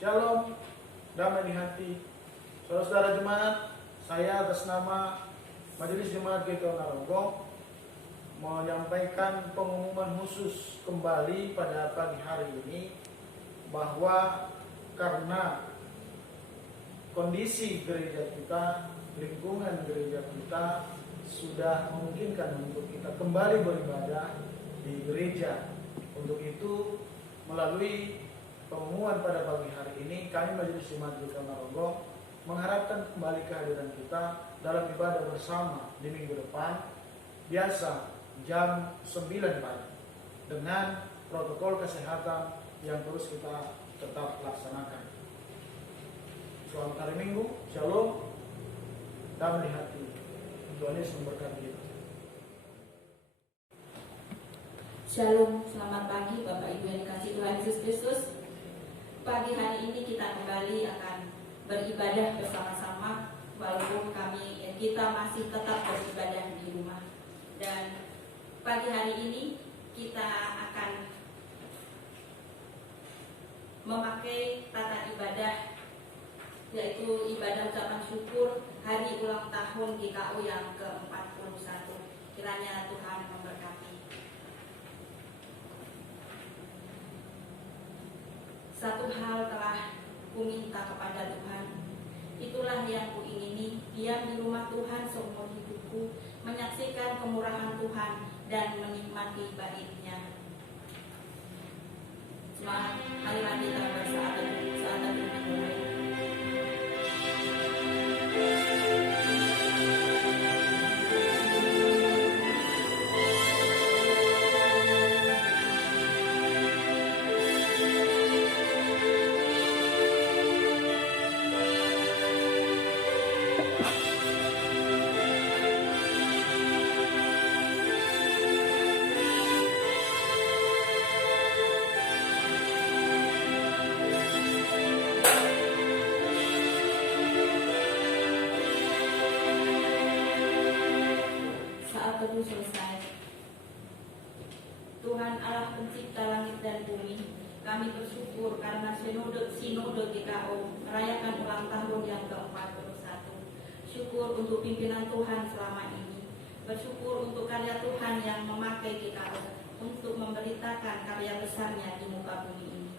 Shalom, damai di hati. Saudara-saudara jemaat, saya atas nama Majelis Jemaat GKI Narogong menyampaikan pengumuman khusus kembali pada pagi hari ini bahwa karena kondisi gereja kita, lingkungan gereja kita sudah memungkinkan untuk kita kembali beribadah di gereja. Untuk itu, melalui pengumuman pada pagi hari ini, kami Majelis Jemaat GKI Narogong mengharapkan kembali kehadiran kita dalam ibadah bersama di minggu depan, biasa jam 9 pagi, dengan protokol kesehatan yang terus kita tetap laksanakan. Selamat hari Minggu, Shalom, damai di hati. Tuhan Yesus memberkati kita. Shalom, selamat pagi Bapak Ibu yang dikasihi Tuhan Yesus Kristus. Pagi hari ini kita kembali akan beribadah bersama-sama, walaupun kita masih tetap beribadah di rumah. Dan pagi hari ini kita akan memakai tata ibadah, yaitu ibadah ucapan syukur hari ulang tahun GKO yang ke-41. Kiranya Tuhan memberkati. Satu hal telah kuminta kepada Tuhan, itulah yang kuingini, diam di rumah Tuhan seumur hidupku, menyaksikan kemurahan Tuhan dan menikmati bait-Nya. Semangat, marilah kita bersaat teduh dimulai. Selesai. Tuhan Allah pencipta langit dan bumi, kami bersyukur karena sinode GKO merayakan ulang tahun yang ke-41. Syukur untuk pimpinan Tuhan selama ini. Bersyukur untuk karya Tuhan yang memakai GKO untuk memberitakan karya besarnya di muka bumi ini.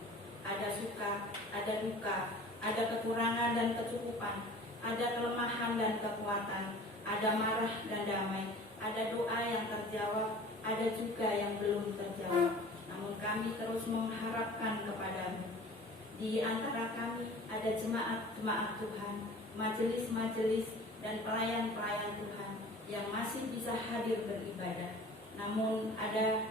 Ada suka, ada duka, ada kekurangan dan kecukupan, ada kelemahan dan kekuatan, ada marah dan damai. Ada doa yang terjawab, ada juga yang belum terjawab. Namun kami terus mengharapkan kepadamu. Di antara kami ada jemaat-jemaat Tuhan, majelis-majelis dan pelayan-pelayan Tuhan yang masih bisa hadir beribadah. Namun ada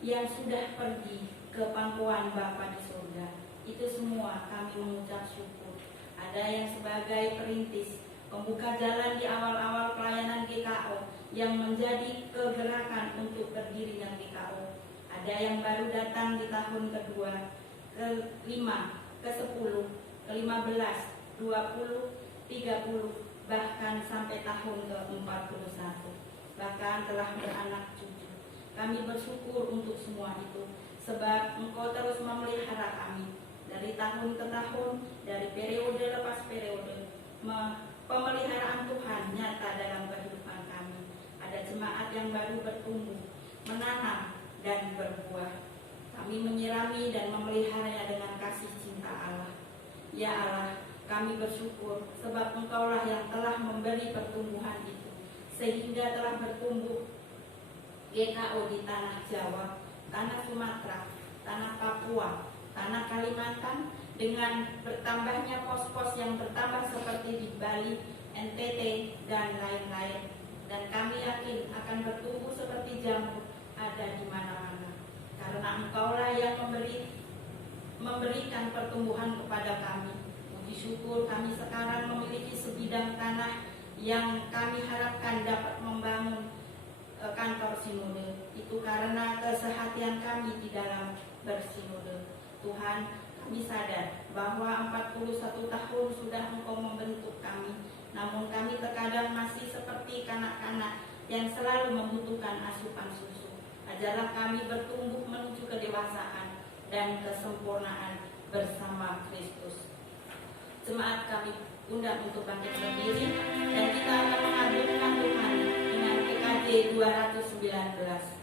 yang sudah pergi ke pangkuan Bapa di surga. Itu semua kami mengucap syukur. Ada yang sebagai perintis, pembuka jalan di awal-awal pelayanan GKO yang menjadi kegerakan untuk berdirinya GKO. Ada yang baru datang di tahun kedua, ke-5, ke-10, ke-15, 20, 30, bahkan sampai tahun ke-41. Bahkan telah beranak cucu. Kami bersyukur untuk semua itu, sebab Engkau terus memelihara kami dari tahun ke tahun, dari periode lepas periode. Pemeliharaan Tuhan nyata dalam kehidupan kami. Ada jemaat yang baru bertumbuh, menanam, dan berbuah. Kami menyirami dan memeliharanya dengan kasih cinta Allah. Ya Allah, kami bersyukur sebab Engkaulah yang telah memberi pertumbuhan itu, sehingga telah bertumbuh GKO di tanah Jawa, tanah Sumatera, tanah Papua, tanah Kalimantan, dengan bertambahnya pos-pos yang bertambah seperti di Bali, NTT, dan lain-lain. Dan kami yakin akan bertumbuh seperti jamur ada di mana-mana. Karena Engkaulah yang memberikan pertumbuhan kepada kami. Puji syukur kami sekarang memiliki sebidang tanah yang kami harapkan dapat membangun kantor sinode. Itu karena kesehatian kami di dalam bersinode. Tuhan, kami sadar bahwa 41 tahun sudah Engkau membentuk kami, namun kami terkadang masih seperti kanak-kanak yang selalu membutuhkan asupan susu. Ajarlah kami bertumbuh menuju kedewasaan dan kesempurnaan, bersama Kristus. Jemaat kami undang untuk bangkit berdiri dan kita akan mengagungkan Tuhan dengan PKJ 219.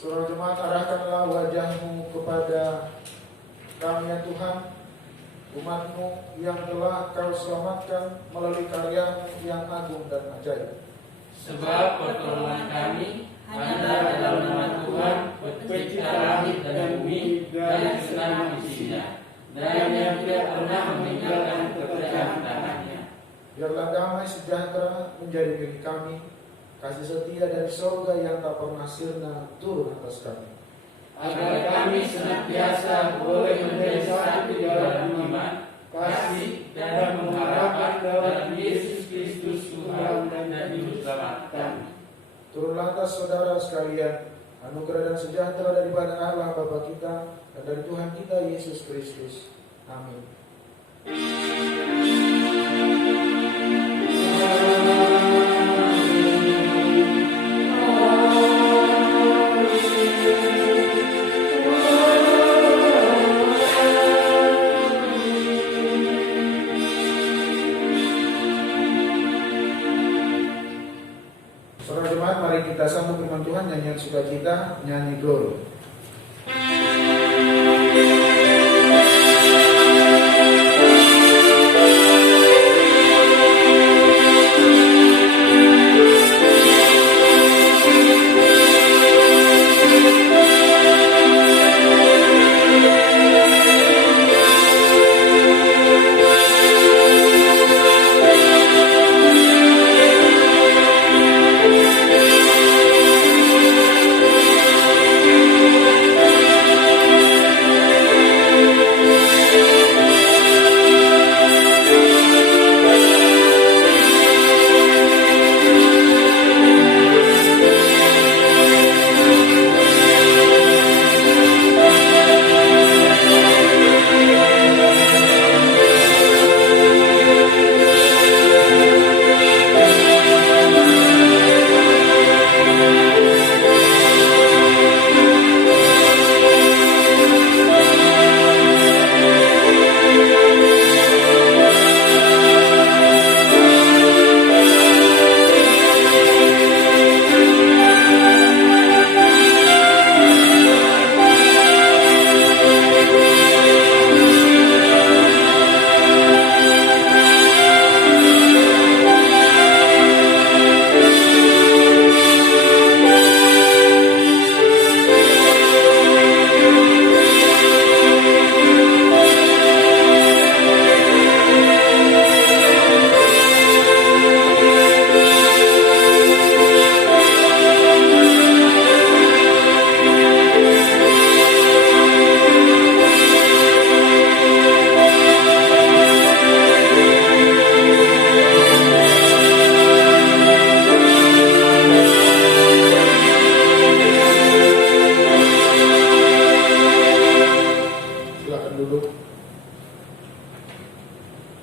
Saudara jemaat, arahkanlah wajahmu kepada kami ya Tuhan, umat-Mu yang telah Kau selamatkan melalui karya yang agung dan ajaib. Sebab pertolongan kami hanyalah dalam nama Tuhan, pencipta langit dan bumi, dan senang isinya, dan yang tidak pernah meninggalkan pekerjaan tangannya. Biarlah damai sejahtera menjadi milik kami, kasih setia dari surga yang tak pernah sirna turun atas kami. Agar kami senantiasa boleh menjadi satu di dalam iman, kasih, dan mengharapkan dalam Yesus Kristus Tuhan dan Juru Selamat kami. Turunlah atas saudara sekalian anugerah dan sejahtera daripada Allah Bapa kita dan dari Tuhan kita Yesus Kristus. Amin. Saudara jemaat, mari kita sambut firman Tuhan, nyanyian sukacita, nyanyi Glory. Thank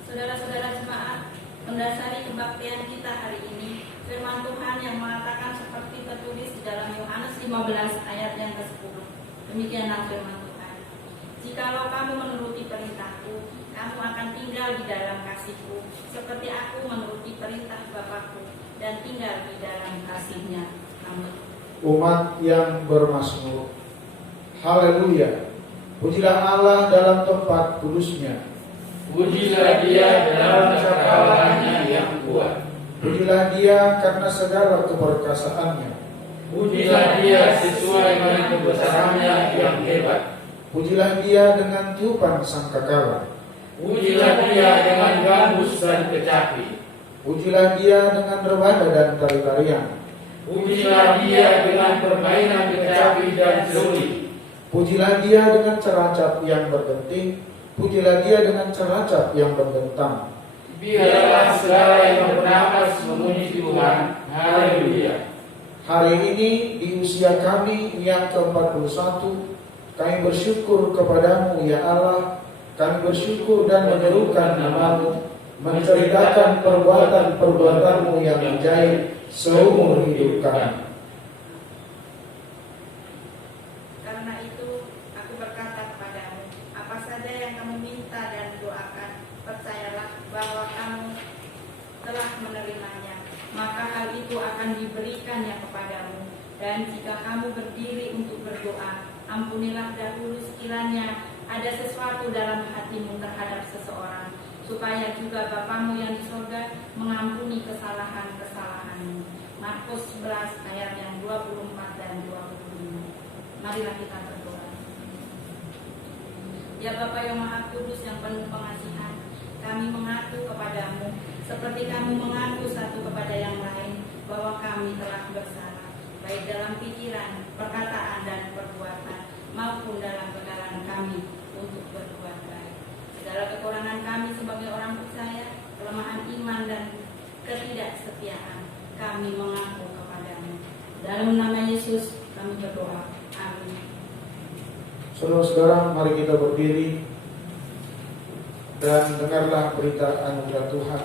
Saudara-saudara jemaat, mendasari kebaktian kita hari ini, firman Tuhan yang mengatakan seperti tertulis di dalam Yohanes 15 ayat yang ke-10. Demikianlah firman Tuhan. Jikalau kamu menuruti perintahku, kamu akan tinggal di dalam kasihku, seperti aku menuruti perintah Bapakku dan tinggal di dalam kasihnya. Amin. Umat yang bermazmur, haleluya. Pujilah Allah dalam tempat kudusnya. Pujilah Dia dalam cakarannya yang kuat. Pujilah Dia karena segala keperkasaannya. Pujilah Dia sesuai dengan kebesarannya yang hebat. Pujilah Dia dengan tiupan sangkakala. Pujilah Dia dengan gambus dan kecapi. Pujilah Dia dengan rebana dan tari-tarian. Pujilah Dia dengan permainan kecapi dan seruling. Pujilah Dia dengan ceracap yang bergenting. Pujilah Dia dengan ceracap yang berdentang. Biarlah segala yang bernapas memuji Tuhan. Haleluya. Hari ini di usia kami yang ke-41, kami bersyukur kepadamu ya Allah. Kami bersyukur dan menyerukan nama-Mu, menceritakan perbuatan-perbuatan-Mu yang ajaib seumur hidup kami. Karena itu, aku berkata kepadamu, apa saja yang kamu minta dan doakan, percayalah bahwa kamu telah menerimanya, maka hal itu akan diberikannya kepadamu. Dan jika kamu berdiri untuk berdoa, ampunilah dahulu sekiranya ada sesuatu dalam hatimu terhadap seseorang, supaya juga Bapamu yang di surga mengampuni kesalahan-kesalahanmu. Markus 11 ayat yang 24 dan 25. Marilah kita berdoa. Ya Bapa yang Maha Kudus yang penuh pengasihan, kami mengaku kepadamu seperti kami mengaku satu kepada yang lain bahwa kami telah bersalah, baik dalam pikiran, perkataan, dan perbuatan, maupun dalam kegagalan kami untuk berbuat baik. Segala kekurangan kami sebagai orang percaya, kelemahan iman dan ketidaksetiaan, kami mengaku kepadamu. Dalam nama Yesus kami berdoa. Amin. Saudara-saudara, mari kita berdiri dan dengarlah berita anugerah Tuhan.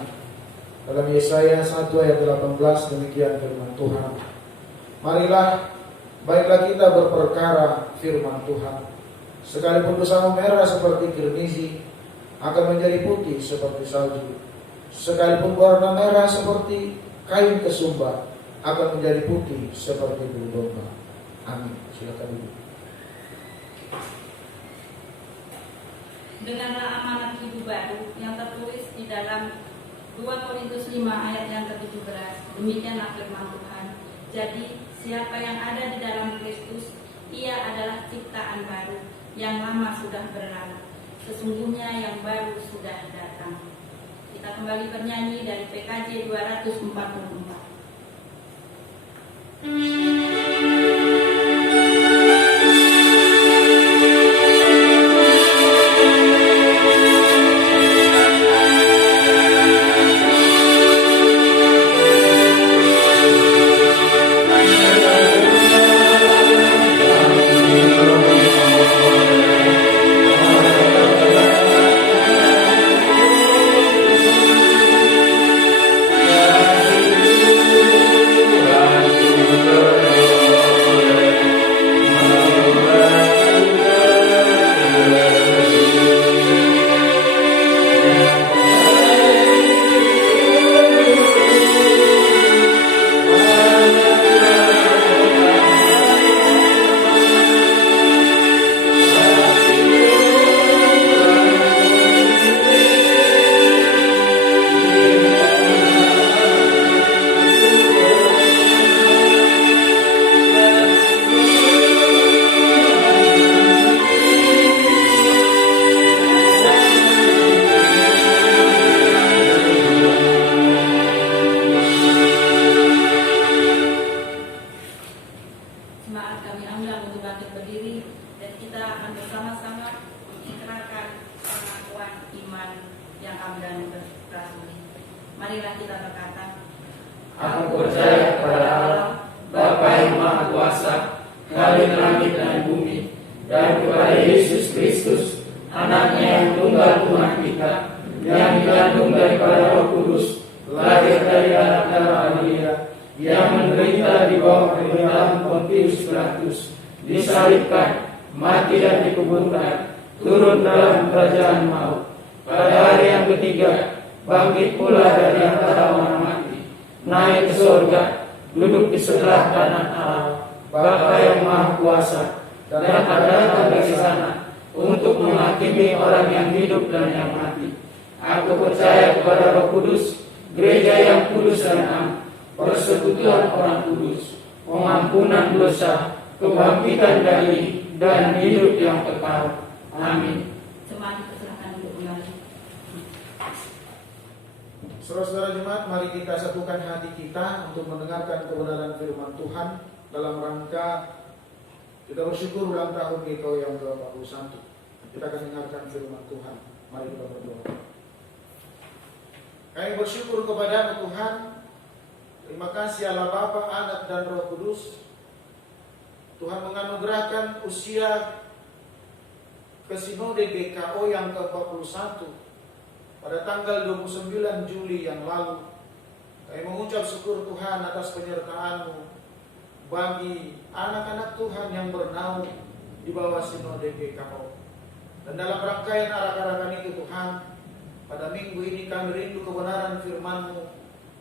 Dalam Yesaya 1 ayat 18 demikian firman Tuhan. Marilah, baiklah kita berperkara firman Tuhan. Sekalipun dosamu merah seperti kirmizi, akan menjadi putih seperti salju. Sekalipun warna merah seperti kain kesumba, akan menjadi putih seperti bulu domba. Amin. Silakan duduk. Dengarlah amanat hidup baru yang tertulis di dalam 2 Korintus 5 ayat yang ke-17. Demikianlah firman Tuhan. Jadi siapa yang ada di dalam Kristus, ia adalah ciptaan baru, yang lama sudah berlalu, sesungguhnya yang baru sudah datang. Kita kembali bernyanyi dari PKJ 244. Marilah kita berkata, Aku percaya kepada Allah, Bapa yang Maha Kuasa, Khalid langit dan bumi, dan kepada Yesus Kristus, Anaknya yang tunggal Tuhan kita, yang dikandung daripada Roh Kudus, lahir dari anak darah Maria, yang menderita di bawah pemerintahan Pontius Pilatus, disalibkan, mati dan dikuburkan, turun dalam kerajaan maut. Pada hari yang ketiga, bangkit pula dari antara orang mati, naik ke surga, duduk di sebelah kanan Allah, Bapa yang Maha Kuasa, dan akan datang dari sana untuk menghakimi orang yang hidup dan yang mati. Aku percaya kepada Roh Kudus, gereja yang kudus dan am, persekutuan orang kudus, pengampunan dosa, kebangkitan dari dan hidup yang kekal. Amin. Jemaat dipersilakan duduk kembali. Saudara-saudara jemaat, mari kita satukan hati kita untuk mendengarkan kebenaran firman Tuhan dalam rangka kita bersyukur ulang tahun GKO yang ke-41. Kita akan dengarkan firman Tuhan. Mari kita berdoa. Kami bersyukur kepada Tuhan. Terima kasih Allah Bapa, Anak dan Roh Kudus. Tuhan menganugerahkan usia ke Sinode GKO yang ke-41 pada tanggal 29 Juli yang lalu. Kami mengucap syukur Tuhan atas penyertaan-Mu bagi anak-anak Tuhan yang bernaung di bawah Sinode GKO. Dan dalam rangkaian arak-arakan itu Tuhan, pada minggu ini kami rindu kebenaran firman-Mu,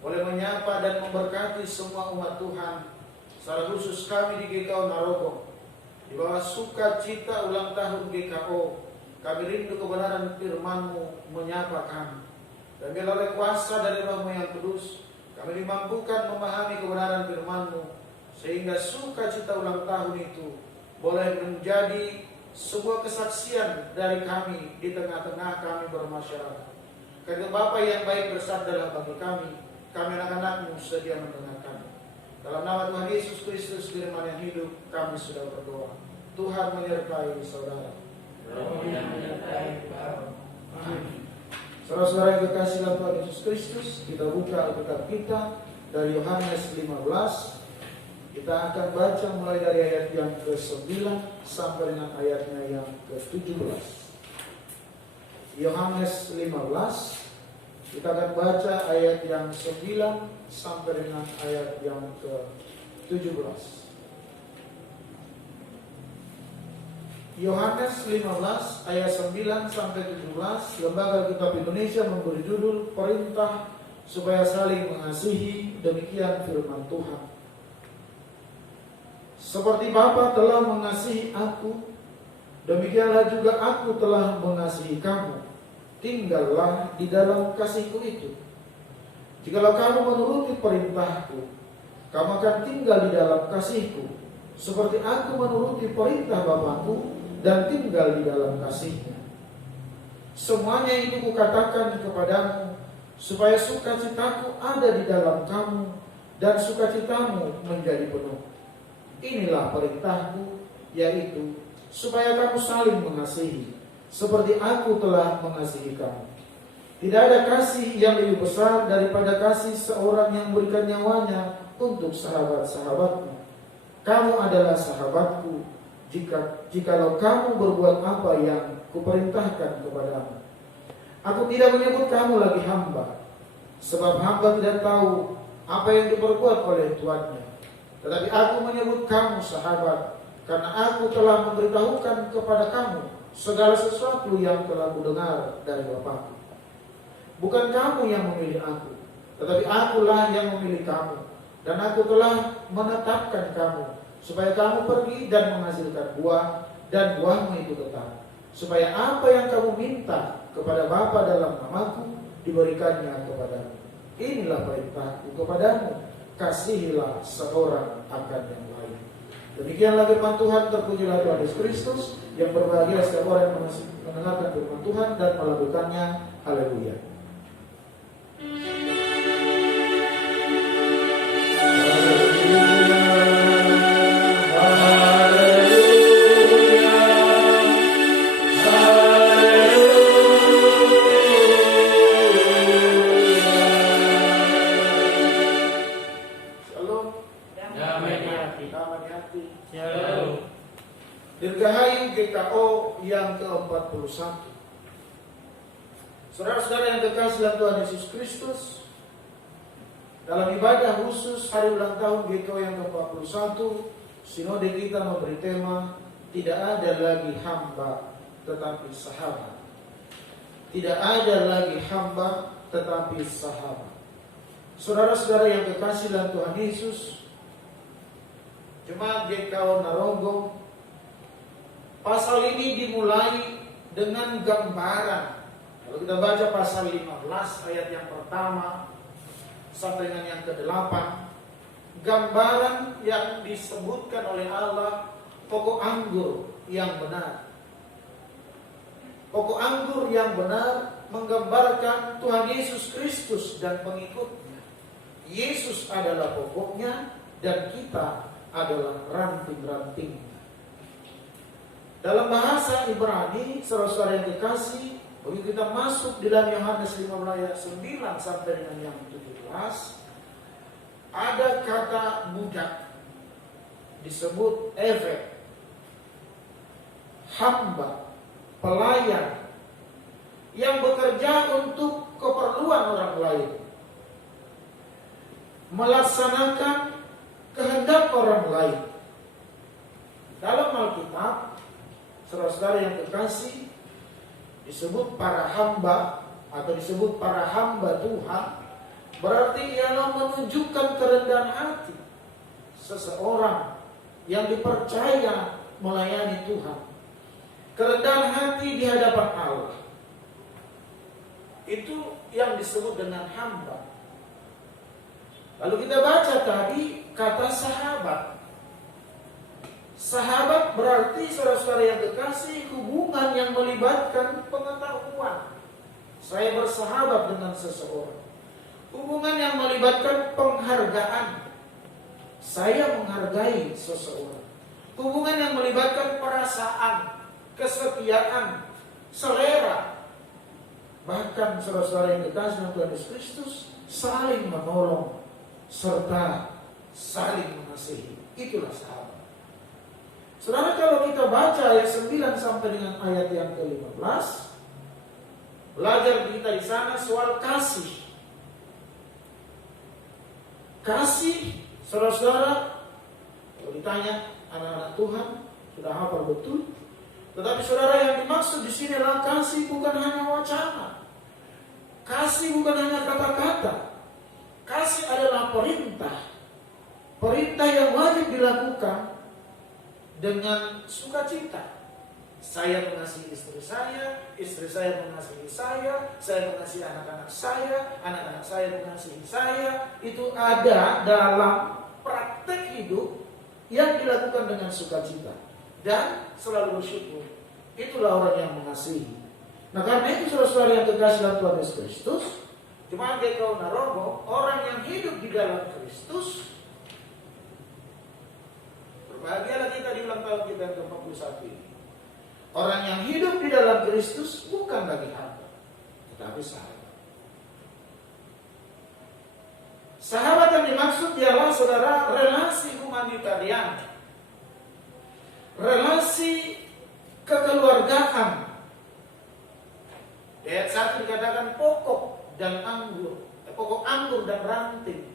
boleh menyapa dan memberkati semua umat Tuhan, secara khusus kami di GKO Narogong. Di bawah sukacita ulang tahun GKO, kami rindu kebenaran firman-Mu menyapa kami. Dan biarlah oleh kuasa dari Roh-Mu yang kudus, kami dimampukan memahami kebenaran firman-Mu, sehingga sukacita ulang tahun itu boleh menjadi sebuah kesaksian dari kami di tengah-tengah kami bermasyarakat. Karena Bapa yang baik bersabdalah bagi kami anak-anak-Mu sedia mendengarkan. Dalam nama Tuhan Yesus Kristus firman yang hidup, kami sudah berdoa. Tuhan menyertai saudara. Amin. Saudara-saudara yang kekasih dalam Tuhan Yesus Kristus, kita buka Alkitab kita dari Yohanes 15. Kita akan baca mulai dari ayat yang ke-9 sampai dengan ayatnya yang ke-17. Yohanes 15, kita akan baca ayat yang 9 sampai dengan ayat yang ke-17. Yohanes 15 ayat 9 sampai 17. Lembaga Kitab Indonesia memberi judul Perintah supaya saling mengasihi, demikian firman Tuhan. Seperti Bapa telah mengasihi aku, demikianlah juga aku telah mengasihi kamu. Tinggallah di dalam kasihku itu. Jikalau kamu menuruti perintahku, kamu akan tinggal di dalam kasihku, seperti aku menuruti perintah Bapakku dan tinggal di dalam kasihnya. Semuanya itu kukatakan kepadamu, supaya sukacitaku ada di dalam kamu, dan sukacitamu menjadi penuh. Inilah perintahku, yaitu supaya kamu saling mengasihi, seperti aku telah mengasihi kamu. Tidak ada kasih yang lebih besar daripada kasih seorang yang memberikan nyawanya untuk sahabat-sahabatnya. Kamu adalah sahabatku, jikalau kamu berbuat apa yang kuperintahkan kepadamu. Aku tidak menyebut kamu lagi hamba, sebab hamba tidak tahu apa yang diperbuat oleh tuannya. Tetapi aku menyebut kamu sahabat, karena aku telah memberitahukan kepada kamu segala sesuatu yang telah kudengar dari Bapakku. Bukan kamu yang memilih aku, tetapi akulah yang memilih kamu. Dan aku telah menetapkan kamu, supaya kamu pergi dan menghasilkan buah, dan buahmu itu tetap. Supaya apa yang kamu minta kepada Bapa dalam namaku, diberikannya kepadamu. Inilah perintahku kepadamu, kasihilah seorang akan yang lain. Demikianlah firman Tuhan. Terpujilah Tuhan Yesus Kristus, yang berbahagia setiap orang yang mendengarkan firman Tuhan dan melakukannya. Haleluya. Dirgahayu GKO yang ke-41. Saudara-saudara yang kekasih dalam Tuhan Yesus Kristus, dalam ibadah khusus hari ulang tahun GKO yang ke-41, sinode kita memberi tema tidak ada lagi hamba tetapi sahabat. Tidak ada lagi hamba tetapi sahabat. Saudara-saudara yang kekasih dalam Tuhan Yesus, Jemaat GKO Narogong, pasal ini dimulai dengan gambaran. Kalau kita baca pasal 15 ayat yang pertama sampai dengan yang ke-8, gambaran yang disebutkan oleh Allah pokok anggur yang benar. Pokok anggur yang benar menggambarkan Tuhan Yesus Kristus dan pengikutnya. Yesus adalah pokoknya dan kita adalah ranting-rantingnya. Dalam bahasa Ibrani, saudara-saudara yang dikasih, begitu kita masuk di dalam Yohanes 15 ayat 9 sampai dengan yang 17, ada kata budak disebut evet, hamba, pelayan yang bekerja untuk keperluan orang lain, melaksanakan kehendak orang lain. Dalam Alkitab, saudara-saudara yang kekasih, disebut para hamba atau disebut para hamba Tuhan, berarti ialah menunjukkan kerendahan hati seseorang yang dipercaya melayani Tuhan. Kerendahan hati di hadapan Allah. Itu yang disebut dengan hamba. Lalu kita baca tadi kata sahabat. Sahabat berarti saudara-saudara yang kekasih, hubungan yang melibatkan pengetahuan. Saya bersahabat dengan seseorang. Hubungan yang melibatkan penghargaan. Saya menghargai seseorang. Hubungan yang melibatkan perasaan, kesetiaan, selera. Bahkan saudara-saudara yang kekasih dalam Tuhan Yesus Kristus, saling menolong serta saling mengasihi. Itulah sahabat. Saudara, kalau kita baca ayat 9 sampai dengan ayat yang ke-15, belajar kita di sana soal kasih. Kasih, saudara-saudara, kalau ditanya anak-anak Tuhan sudah hafal betul. Tetapi saudara, yang dimaksud di sini adalah kasih bukan hanya wacana. Kasih bukan hanya kata-kata. Kasih adalah perintah. Perintah yang wajib dilakukan dengan sukacita. Saya mengasihi istri saya mengasihi saya mengasihi anak-anak saya mengasihi saya. Itu ada dalam praktek hidup yang dilakukan dengan sukacita dan selalu bersyukur. Itulah orang yang mengasihi. Nah, karena itu saudara-saudara yang kekasih dalam Tuhan Yesus Kristus, Jemaat GKO Narogong, orang yang hidup di dalam Kristus, berbahagialah kita di ulang tahun kita yang ke-41 ini. Orang yang hidup di dalam Kristus bukan lagi hamba, tetapi sahabat. Sahabat yang dimaksud ialah saudara relasi humanitarian, relasi kekeluargaan. Di ayat 1 dikatakan pokok anggur dan ranting.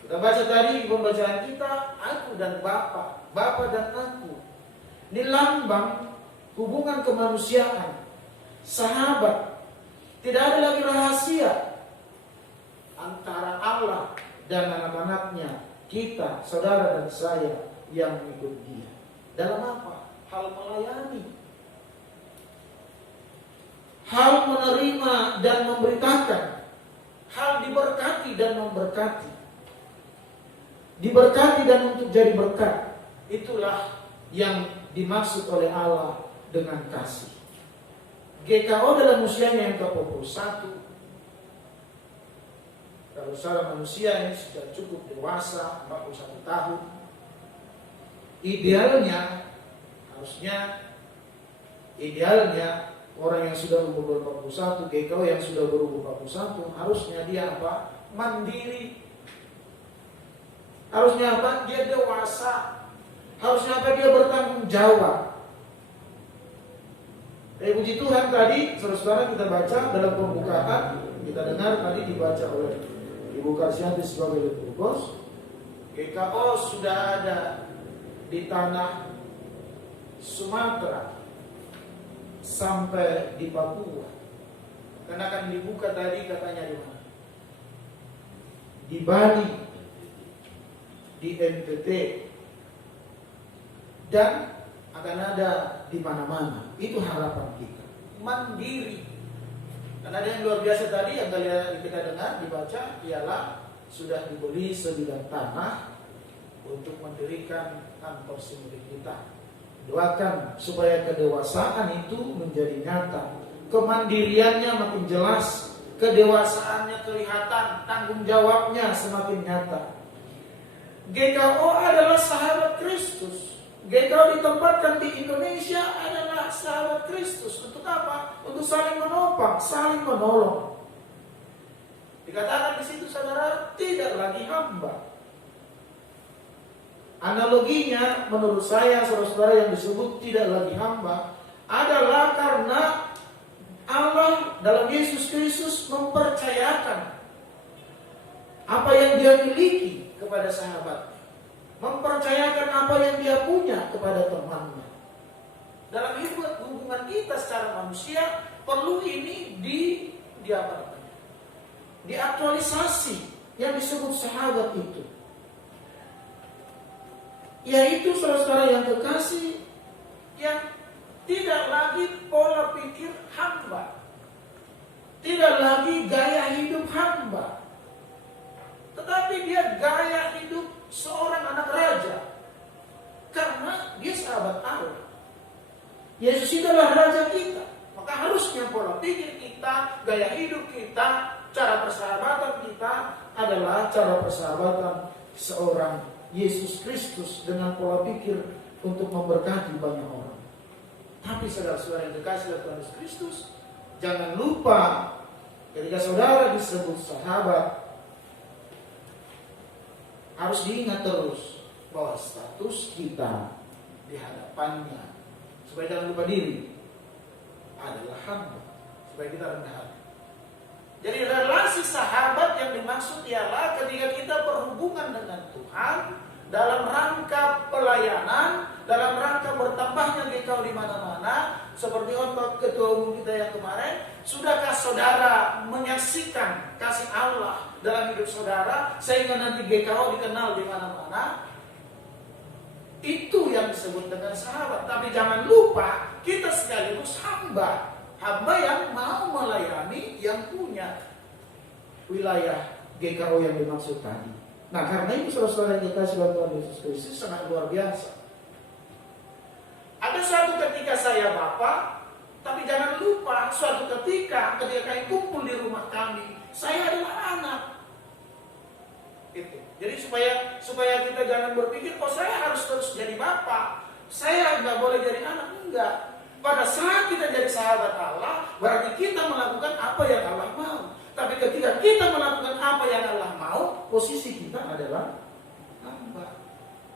Kita baca tadi di pembacaan kita, aku dan Bapa dan aku. Ini lambang hubungan kemanusiaan, sahabat. Tidak ada lagi rahasia antara Allah dan anak-anaknya, kita, saudara dan saya yang mengikut Dia. Dalam apa? Hal melayani, hal menerima dan memberitakan, hal diberkati dan memberkati, diberkati dan untuk jadi berkat. Itulah yang dimaksud oleh Allah dengan kasih. GKO dalam usianya yang ke-41, kalau seorang manusia ini sudah cukup dewasa, 41 tahun, idealnya orang yang sudah berumur 41, GKO yang sudah berumur 41, harusnya dia apa? Mandiri. Harusnya apa? Dia dewasa. Harusnya apa? Dia bertanggung jawab. Puji Tuhan, tadi saudara-saudara kita baca dalam pembukaan, kita dengar tadi dibaca oleh Ibu Karsianti sebagai Burgos, GKO sudah ada di tanah Sumatera sampai di Papua. Karena akan dibuka tadi katanya di mana? Di Bali, di NTT, dan akan ada di mana-mana. Itu harapan kita. Mandiri. Karena ada yang luar biasa tadi yang kita dengar dibaca ialah sudah dibeli sebidang tanah untuk mendirikan kantor sinode kita. Doakan supaya kedewasaan itu menjadi nyata. Kemandiriannya makin jelas, kedewasaannya kelihatan, tanggung jawabnya semakin nyata. GKO adalah sahabat Kristus. GKO ditempatkan di Indonesia adalah sahabat Kristus. Untuk apa? Untuk saling menopang, saling menolong. Dikatakan di situ saudara, tidak lagi hamba. Analoginya menurut saya saudara-saudara yang disebut tidak lagi hamba adalah karena Allah dalam Yesus Kristus mempercayakan apa yang dia miliki kepada sahabat, mempercayakan apa yang dia punya kepada temannya. Dalam hubungan kita secara manusia perlu ini diaktualisasi yang disebut sahabat itu, yaitu saudara-saudara yang kekasih yang tidak lagi pola pikir hamba, tidak lagi gaya hidup hamba, tetapi dia gaya hidup seorang anak raja. Karena dia sahabat Allah. Yesus itulah raja kita. Maka harusnya pola pikir kita, gaya hidup kita, cara persahabatan kita adalah cara persahabatan seorang Yesus Kristus dengan pola pikir untuk memberkati banyak orang. Tapi saudara-saudara yang dikasihi oleh Tuhan Yesus Kristus, jangan lupa ketika saudara disebut sahabat, harus diingat terus bahwa status kita di hadapannya, supaya jangan lupa diri, adalah hamba, supaya kita rendah hati. Jadi relasi sahabat yang dimaksud ialah ketika kita berhubungan dengan Tuhan dalam rangka pelayanan, dalam rangka bertambahnya GKO di mana-mana, seperti otot ketua umum kita yang kemarin. Sudahkah saudara menyaksikan kasih Allah dalam hidup saudara sehingga nanti GKO dikenal di mana-mana? Itu yang disebut dengan sahabat. Tapi jangan lupa kita sekaligus hamba yang mau melayani yang punya wilayah GKO yang dimaksud tadi. Nah, karena itu saudara-saudara yang dikasihi oleh Tuhan Yesus Kristus sangat luar biasa. Ada suatu ketika saya Bapak, tapi jangan lupa suatu ketika kami kumpul di rumah kami, saya adalah anak. Itu. Jadi supaya kita jangan berpikir, oh saya harus terus jadi Bapak, saya nggak boleh jadi anak. Enggak. Pada saat kita jadi sahabat Allah, berarti kita melakukan apa yang Allah mau. Tapi ketika kita melakukan apa yang Allah mau, posisi kita adalah hamba.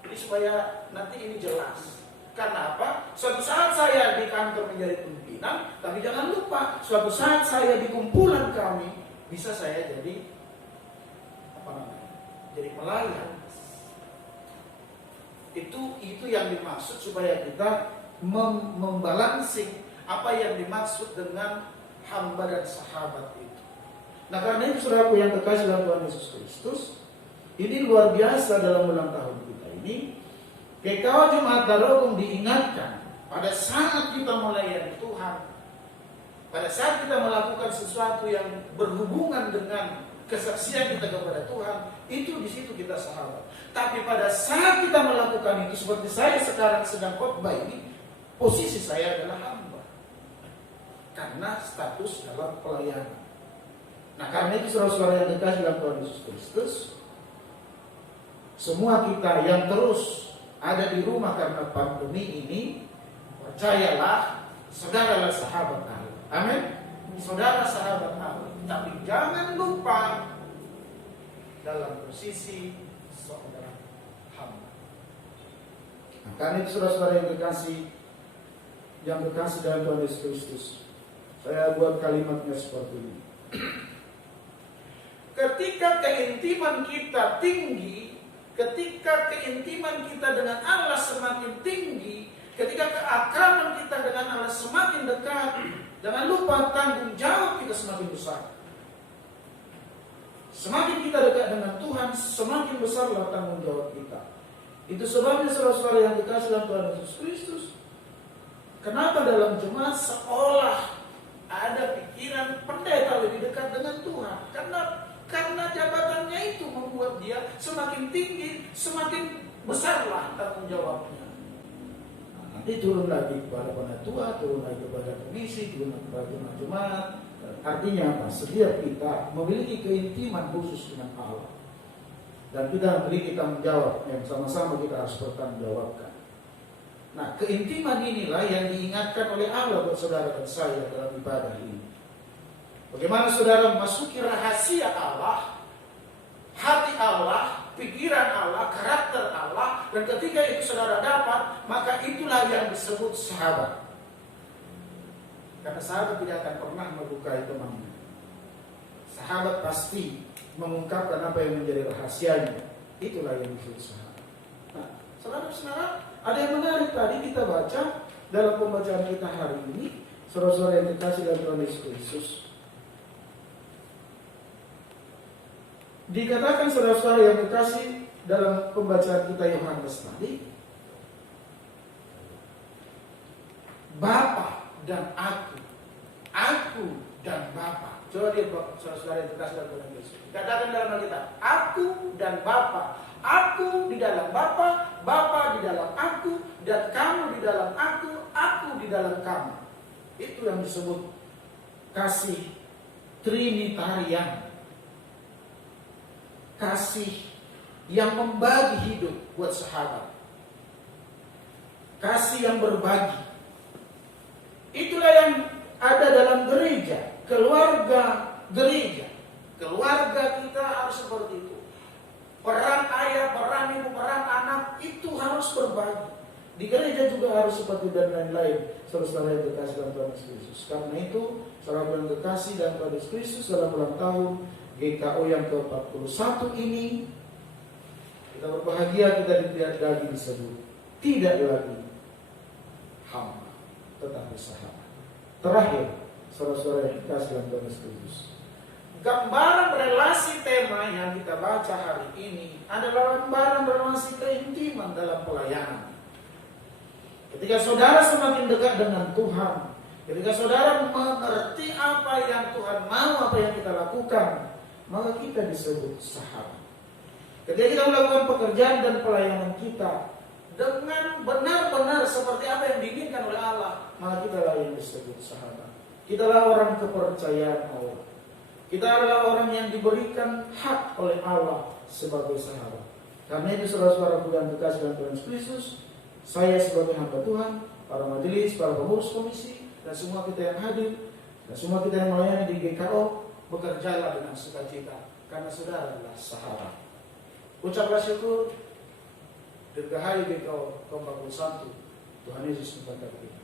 Jadi supaya nanti ini jelas. Karena apa? Suatu saat saya di kantor menjadi pimpinan, tapi jangan lupa, suatu saat saya di kumpulan kami, bisa saya jadi jadi pelayan. Itu yang dimaksud supaya kita membalansing apa yang dimaksud dengan hamba dan sahabat itu. Nah, karena itu saudaraku yang terkasih dalam Tuhan Yesus Kristus, ini luar biasa dalam ulang tahun kita ini. GKO Jumat Darogung diingatkan pada saat kita melayani Tuhan, pada saat kita melakukan sesuatu yang berhubungan dengan kesaksian kita kepada Tuhan, itu di situ kita sahabat. Tapi pada saat kita melakukan itu, seperti saya sekarang sedang khotbah ini, posisi saya adalah hamba karena status dalam pelayanan. Nah, karena itu saudara-saudara yang dikasihi dalam Tuhan Yesus Kristus, semua kita yang terus ada di rumah karena pandemi ini, percayalah, saudara adalah sahabat Allah. Amin. Saudara sahabat Allah. Tapi jangan lupa dalam posisi seorang hamba. Nah, karena itu saudara-saudara yang dikasihi, yang kekasih dalam Tuhan Yesus Kristus, saya buat kalimatnya seperti ini. Ketika keintiman kita tinggi, ketika keintiman kita dengan Allah semakin tinggi, ketika keakraban kita dengan Allah semakin dekat, jangan lupa tanggung jawab kita semakin besar. Semakin kita dekat dengan Tuhan, semakin besarlah tanggung jawab kita. Itu sebabnya saudara-saudara yang dikasih dalam Tuhan Yesus Kristus, kenapa dalam jemaat seolah ada pikiran pendeta lebih dekat dengan Tuhan? Karena jabatannya itu membuat dia semakin tinggi, semakin besarlah tanggung jawabnya. Nanti turun lagi kepada penatua, turun lagi kepada komisi, turun lagi kepada jemaat. Artinya apa? Setiap kita memiliki keintiman khusus dengan Allah, dan kita memiliki tanggung jawab yang sama-sama kita harus bertanggung jawabkan. Nah, keintiman inilah yang diingatkan oleh Allah buat saudara dan saya dalam ibadah ini. Bagaimana saudara memasuki rahasia Allah, hati Allah, pikiran Allah, karakter Allah, dan ketika itu saudara dapat, maka itulah yang disebut sahabat. Karena sahabat tidak akan pernah melukai temannya. Sahabat pasti mengungkapkan apa yang menjadi rahasianya. Itulah yang disebut sahabat. Nah, saudara-saudara, ada yang menarik tadi kita baca dalam pembacaan kita hari ini, saudara-saudara yang dikasih dalam Tuhan Yesus Kristus. Dikatakan saudara-saudara yang dikasih dalam pembacaan kita Yohanes tadi, Bapa dan aku dan Bapa. Coba lihat saudara-saudara yang dikasih dalam Tuhan Yesus. Dikatakan dalam Alkitab, aku dan Bapa. Aku di dalam Bapa, Bapa di dalam aku, dan kamu di dalam aku di dalam kamu. Itu yang disebut kasih Trinitarian. Kasih yang membagi hidup buat sahabat. Kasih yang berbagi. Itulah yang ada dalam gereja, keluarga gereja. Keluarga kita harus seperti itu. Peran ayah, peran ibu, peran anak itu harus berbagi. Di gereja juga harus seperti dan lain-lain. Saudara-saudara yang dikasih dalam Tuhan Yesus Kristus. Karena itu, saudara yang dikasih dalam Tuhan Yesus Kristus dalam ulang tahun GKO yang ke-41 ini, kita berbahagia, kita tidak lagi disebut, tidak lagi hamba, tetapi sahabat. Terakhir, saudara-saudara yang dikasih dalam Tuhan Yesus Kristus, gambaran relasi tema yang kita baca hari ini adalah gambaran relasi keintiman dalam pelayanan. Ketika saudara semakin dekat dengan Tuhan, ketika saudara mengerti apa yang Tuhan mau, apa yang kita lakukan, maka kita disebut sahabat. Ketika kita melakukan pekerjaan dan pelayanan kita dengan benar-benar seperti apa yang diinginkan oleh Allah, maka kita lah yang disebut sahabat. Kita lah orang kepercayaan Allah. Kita adalah orang yang diberikan hak oleh Allah sebagai sahabat. Karena itu saudara-saudara yang dikasih dalam Tuhan Yesus Kristus, saya sebagai hamba Tuhan, para majelis, para pengurus komisi, dan semua kita yang hadir, dan semua kita yang melayani di GKO, bekerjalah dengan sukacita, karena saudara adalah sahabat. Ucaplah syukur, dirgahayu GKO ke-41. Tuhan Yesus memberkati kita.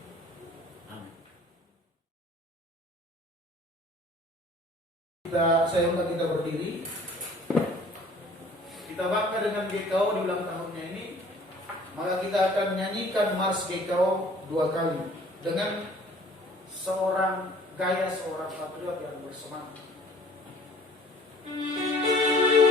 Saya undang kita berdiri. Kita bangga dengan GKO di ulang tahunnya ini. Maka kita akan menyanyikan Mars GKO 2 kali dengan seorang patriot yang bersemangat. Indonesia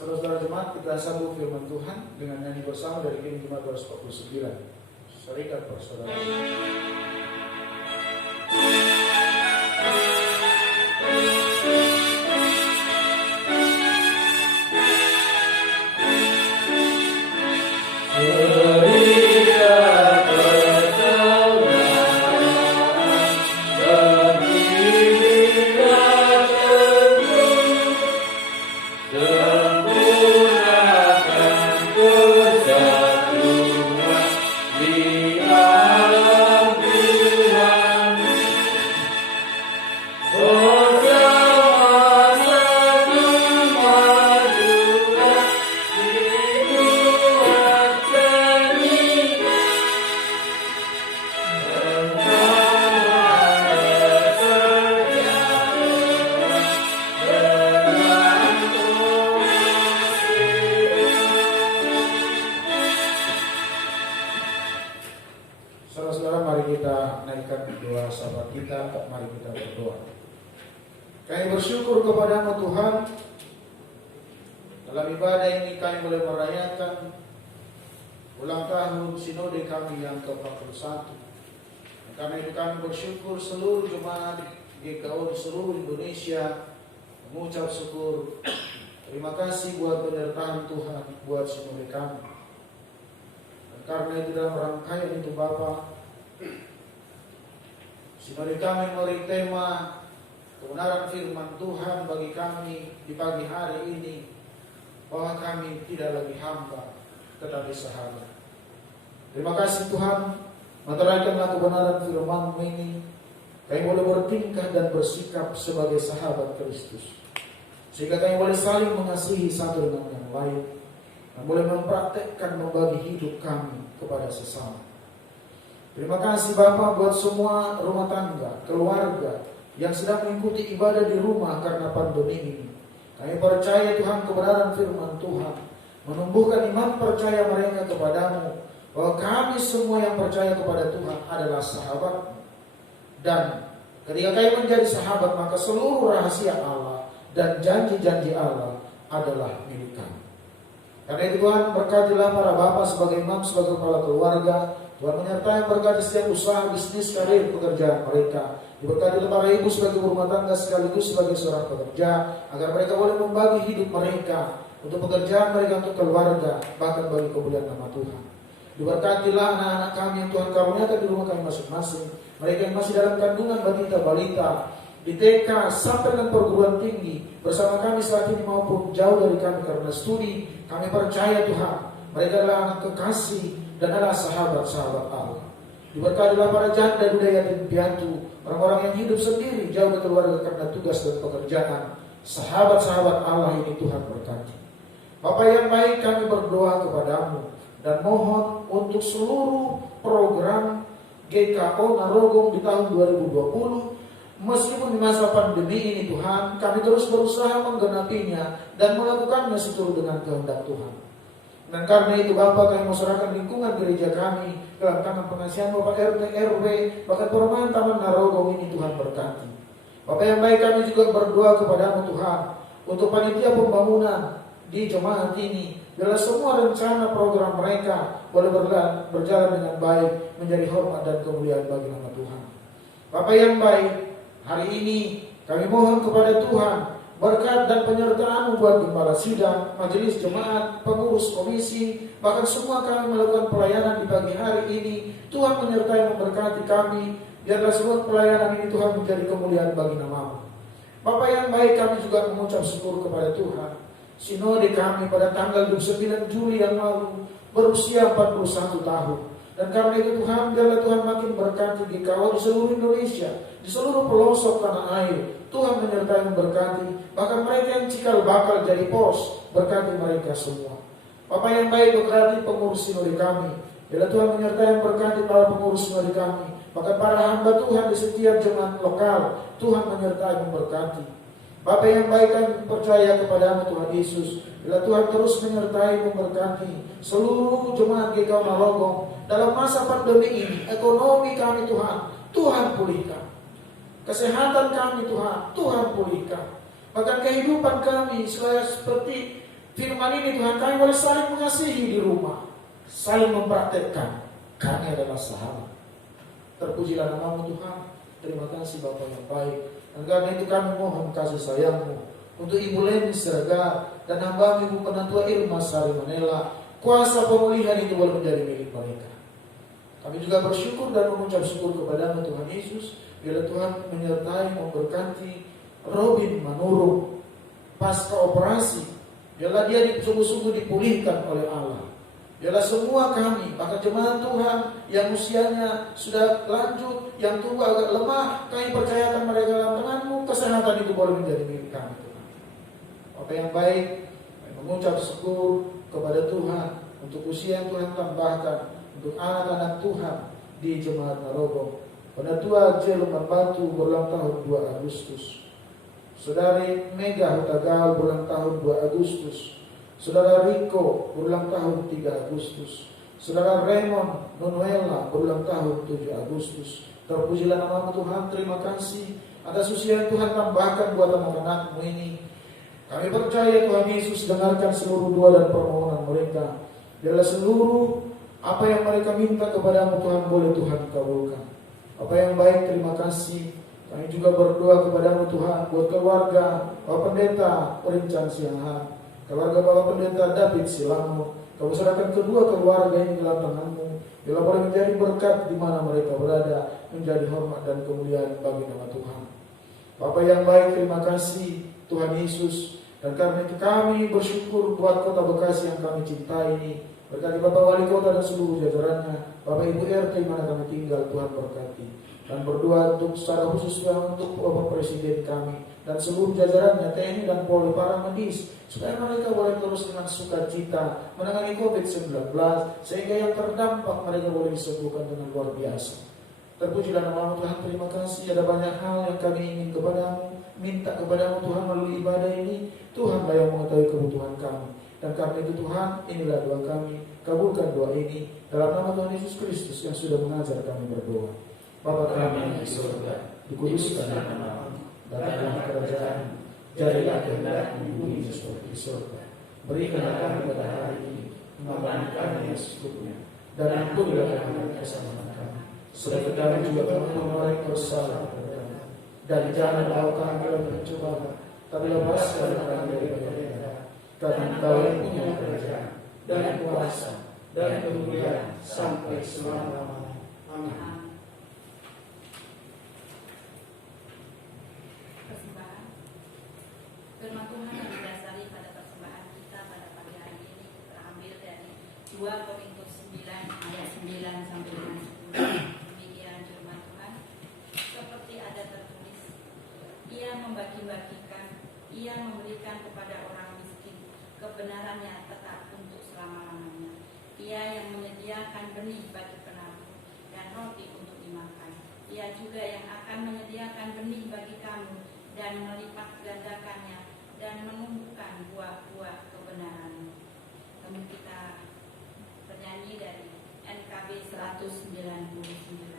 Saudara-saudara jemaat, kita sambung firman Tuhan dengan nyanyi bersama dari Kidung Jemaat 249. Serikat bersaudara. Saudara-saudara, mari kita naikkan doa sahabat kita, mari kita berdoa. Kami bersyukur kepada-Mu Tuhan, dalam ibadah ini kami boleh merayakan ulang tahun sinode kami yang ke-41. Karena itu kami bersyukur seluruh jemaat GKO di seluruh Indonesia mengucap syukur. Terima kasih buat penyertaan Tuhan buat sinode kami. Karena itu dalam rangkaian itu Bapa, sinode kami memberi tema kebenaran firman Tuhan bagi kami di pagi hari ini, bahwa kami tidak lagi hamba tetapi sahabat. Terima kasih Tuhan, menerangkanlah kebenaran firman ini, kami boleh bertingkah dan bersikap sebagai sahabat Kristus, sehingga kami boleh saling mengasihi satu dengan yang lain, dan boleh mempraktekkan membagi hidup kami kepada sesama. Terima kasih Bapa buat semua rumah tangga, keluarga yang sedang mengikuti ibadah di rumah karena pandemi ini. Kami percaya Tuhan kebenaran firman Tuhan menumbuhkan iman percaya mereka kepadamu, bahwa kami semua yang percaya kepada Tuhan adalah sahabat. Dan ketika kami menjadi sahabat, maka seluruh rahasia Allah dan janji-janji Allah adalah milik kami. Karena itu Tuhan, berkatilah para bapak sebagai imam, sebagai kepala keluarga. Tuhan menyertai berkati setiap usaha, bisnis, karir, pekerjaan mereka. Diberkatilah para ibu sebagai rumah tangga sekaligus sebagai seorang pekerja, agar mereka boleh membagi hidup mereka untuk pekerjaan mereka, untuk keluarga, bahkan bagi kemuliaan nama Tuhan. Diberkatilah anak-anak kami yang Tuhan karuniakan di rumah kami masing-masing. Mereka yang masih dalam kandungan balita, di TK sampai dengan perguruan tinggi bersama kami saat ini maupun jauh dari kami karena studi, kami percaya Tuhan, mereka adalah anak kekasih dan adalah sahabat-sahabat Allah. Diberkatilah para janda, duda, yatim piatu, orang-orang yang hidup sendiri jauh dari keluarga karena tugas dan pekerjaan. Sahabat-sahabat Allah ini Tuhan berkati. Bapak yang baik, kami berdoa kepadamu dan mohon untuk seluruh program GKO Narogong di tahun 2020. Meskipun di masa pandemi ini Tuhan, kami terus berusaha menggenapinya dan melakukannya seturut dengan kehendak Tuhan. Dan karena itu Bapak, kami masyarakat lingkungan gereja kami dalam tangan pengasihan Bapak RT, RW, bahkan perumahan Taman Narogong ini Tuhan berkati. Bapak yang baik, kami juga berdoa kepadamu Tuhan untuk panitia pembangunan di jemaat ini, biarlah semua rencana program mereka boleh berjalan dengan baik, menjadi hormat dan kemuliaan bagi nama Tuhan. Bapak yang baik, hari ini kami mohon kepada Tuhan berkat dan penyertaan-Mu buat gembala sidang, majelis jemaat, pengurus komisi, bahkan semua kami melakukan pelayanan di pagi hari ini. Tuhan menyertai memberkati kami, biarlah semua pelayanan ini Tuhan menjadi kemuliaan bagi nama-Mu. Bapak yang baik, kami juga mengucap syukur kepada Tuhan. Sinode kami pada tanggal 29 Juli yang lalu berusia 41 tahun. Dan karena itu Tuhan, biarlah Tuhan makin berkati GKO di seluruh Indonesia, di seluruh pelosok tanah air. Tuhan menyertai memberkati, bahkan mereka yang cikal bakal jadi pos, berkati mereka semua. Bapak yang baik, berkati pengurus sinode kami. Biarlah Tuhan menyertai memberkati para pengurus sinode kami, bahkan para hamba Tuhan di setiap jemaat lokal. Tuhan menyertai memberkati. Bapak yang baik, kami percaya kepadamu Tuhan Yesus. Bila Tuhan terus menyertai memberkati seluruh jemaat GKO Narogong dalam masa pandemi ini, ekonomi kami Tuhan pulihkan. Kesehatan kami Tuhan pulihkan. Bahkan kehidupan kami seperti firman ini Tuhan, kami boleh saling mengasihi di rumah, saling mempraktekkan. Kami adalah sahabat. Terpujilah namamu Tuhan. Terima kasih Bapa yang baik. Dan karena itu kami mohon kasih sayang-Mu untuk Ibu Leni Siregar dan hamba Ibu Penantua Irma Sari Manela. Kuasa pemulihan itu boleh menjadi milik mereka. Kami juga bersyukur dan mengucap syukur kepada-Mu Tuhan Yesus, bila Tuhan menyertai memberkati Robin Manurung pasca operasi. Biarlah dia sungguh-sungguh dipulihkan oleh Allah. Biarlah semua kami, bahkan jemaat Tuhan yang usianya sudah lanjut, yang tubuh agak lemah, kami percayakan mereka dalam tangan-Mu. Kesehatan itu boleh menjadi milik kami Tuhan. Apa yang baik, kami mengucap syukur kepada Tuhan untuk usia yang Tuhan tambahkan untuk anak-anak Tuhan di Jemaat Narogong. Penatua Jelman Batu berulang tahun 2 Agustus. Saudari Mega Hutagal berulang tahun 2 Agustus. Saudara Riko berulang tahun 3 Agustus. Saudara Raymond Nonuela berulang tahun 7 Agustus. Terpujilah namamu Tuhan. Terima kasih atas usia yang Tuhan tambahkan buat anak-anak-Mu ini. Kami percaya Tuhan Yesus dengarkan seluruh doa dan permohonan mereka. Biarlah seluruh apa yang mereka minta kepada-Mu Tuhan boleh Tuhan kabulkan. Apa yang baik, terima kasih. Kami juga berdoa kepada-Mu Tuhan buat keluarga Bapak Pendeta Perincan Siahaan, keluarga Bapak Pendeta David Silamo. Kau serahkan kedua keluarga ini dalam tangan-Mu. Bila boleh menjadi berkat di mana mereka berada, menjadi hormat dan kemuliaan bagi nama Tuhan. Bapak yang baik, terima kasih Tuhan Yesus. Dan karena itu kami bersyukur buat kota Bekasi yang kami cintai ini. Berkati Bapak Wali Kota dan seluruh jajarannya, Bapak Ibu RT mana kami tinggal, Tuhan berkati. Dan berdoa untuk secara khusus untuk Bapak Presiden kami dan seluruh jajarannya, TNI dan Polri, para medis, supaya mereka boleh terus dengan sukacita menangani COVID-19, sehingga yang terdampak mereka boleh disembuhkan dengan luar biasa. Terpujilah nama Tuhan. Terima kasih. Ada banyak hal yang kami ingin kepada-Mu, minta kepada-Mu Tuhan melalui ibadah ini. Tuhanlah yang mengetahui kebutuhan kami. Dan karena itu Tuhan, inilah doa kami. Kabulkan doa ini dalam nama Tuhan Yesus Kristus yang sudah mengajar kami berdoa. Bapa kami di surga, dikuduskan nama-Mu, datanglah kerajaan-Mu, jadilah kehendak-Mu di bumi seperti di surga. Berikanlah kami pada hari ini makan kami yang secukupnya, dan ampunilah kami kesalahan kami, seperti kami juga mengampuni orang yang bersalah kepada kami. Dan jangan bawa kami dalam pencobaan, tapi lepaskan kami dari bahaya. Karena Engkau yang punya kerajaan dan kuasa dan kemuliaan sampai selama-lamanya. Amin. Persembahan. Firman Tuhan yang didasari pada persembahan kita pada pagi hari ini terambil dari 2 Korintus 9 ayat 9 sampai dengan 10. Demikian firman Tuhan. Seperti ada tertulis, Ia membagi-bagikan, Ia memberikan kepada orang miskin, kebenarannya tetap untuk selama-lamanya. Ia yang menyediakan benih bagi penabur dan roti untuk dimakan. Ia juga yang akan menyediakan benih bagi kamu dan melipat gandakannya dan menumbuhkan buah-buah kebenaran. Kami kita bernyanyi dari NKB 199.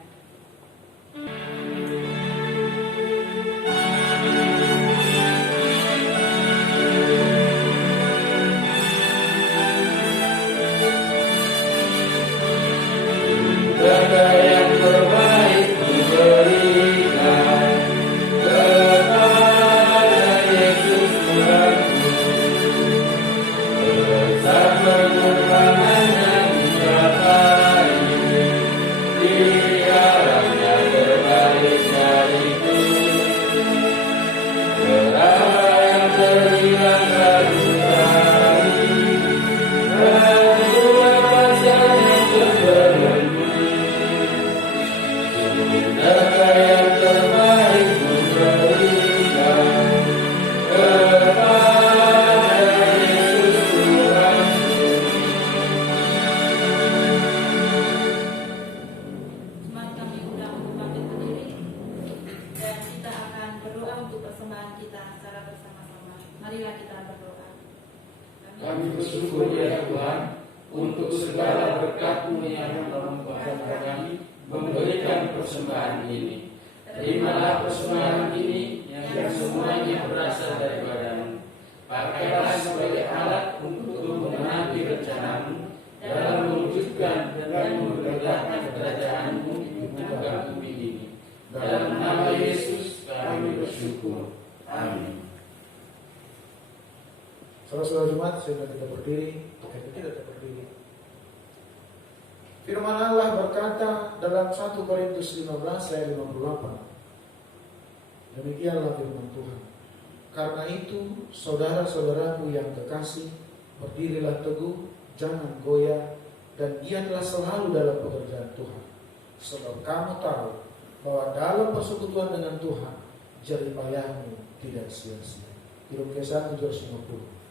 Kami bersyukur ya Tuhan untuk segala berkat-Mu yang melimpahkan kami memberikan persembahan ini. Terimalah persembahan ini yang semuanya berasal daripada-Mu. Pakailah sebagai alat Amin. Saudara-saudara Jemaat, sehingga kita berdiri, kita tetap berdiri. Firman Allah berkata dalam 1 Korintus 15 ayat 58. Demikianlah firman Tuhan. Karena itu, saudara-saudaraku yang kekasih, berdirilah teguh, jangan goyah, dan giatlah selalu dalam pekerjaan Tuhan. Sebab kamu tahu bahwa dalam persekutuan dengan Tuhan, jerih payahmu tidak sia-sia. Kirim Kisah 750.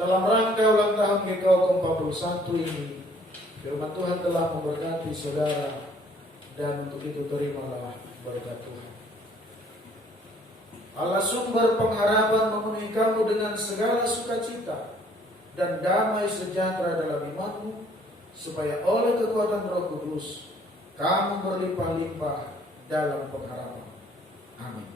Dalam rangka ulang tahun GKO ke-41 ini, firman Tuhan telah memberkati saudara, dan untuk itu terimalah berkat Tuhan. Allah sumber pengharapan memenuhi kamu dengan segala sukacita dan damai sejahtera dalam imanmu, supaya oleh kekuatan Roh Kudus kamu berlimpah-limpah dalam pengharapan. Amin.